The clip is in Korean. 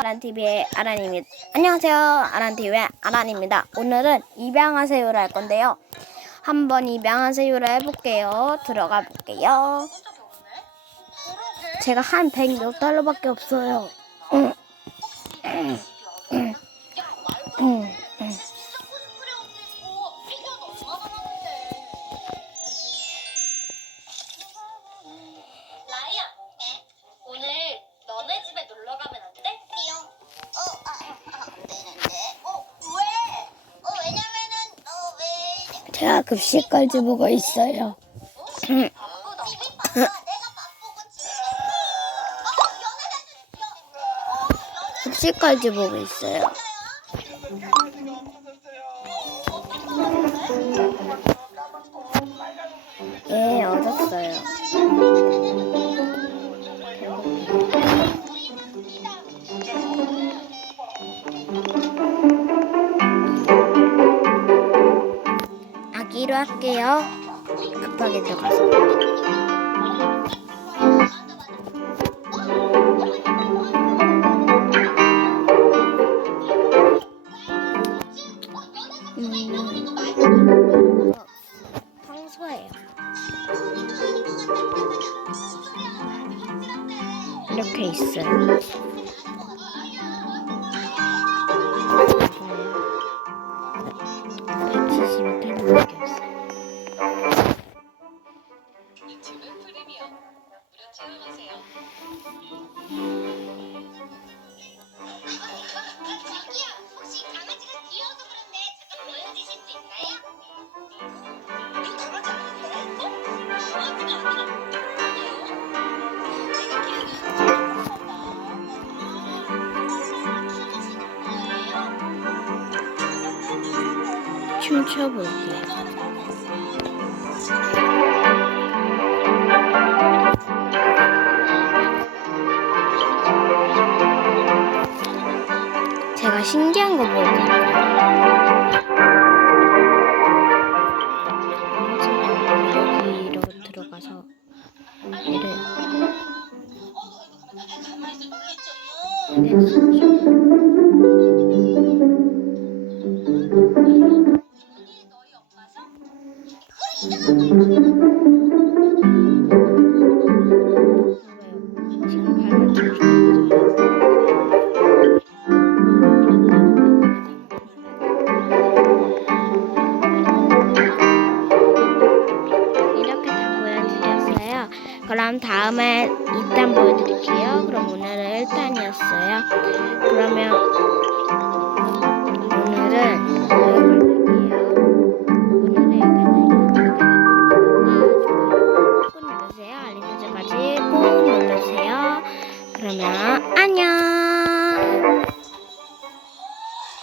아란TV의 아란입니다. 안녕하세요. 아란TV의 아란입니다. 오늘은 입양하세요를 할 건데요. 한번 입양하세요를 해볼게요. 들어가 볼게요. 제가 한 100 몇 달러밖에 없어요. 제가 급식까지 보고 있어요. 급식까지 보고 있어요. 예, 얻었어요. 아기로 할게요. 급하게 들어가서. 음, 평소예요. 이렇게 있어요. 유튜브 프리미엄. 무료 체험하세요. 자기야, 혹시 강아지가 귀여워서 그런데 잠깐 보여주실 수 있나요? 이거 강아지 아닌데? 어? 강아지가 아니라 뭐예요? 내가 기억이 춤춰볼게요. 제가 신기한 거 보여드릴게요. 여기로 들어가서 얘를 네, 그럼 다음에 2탄 보여드릴게요. 그럼 오늘은 1탄이었어요. 그러면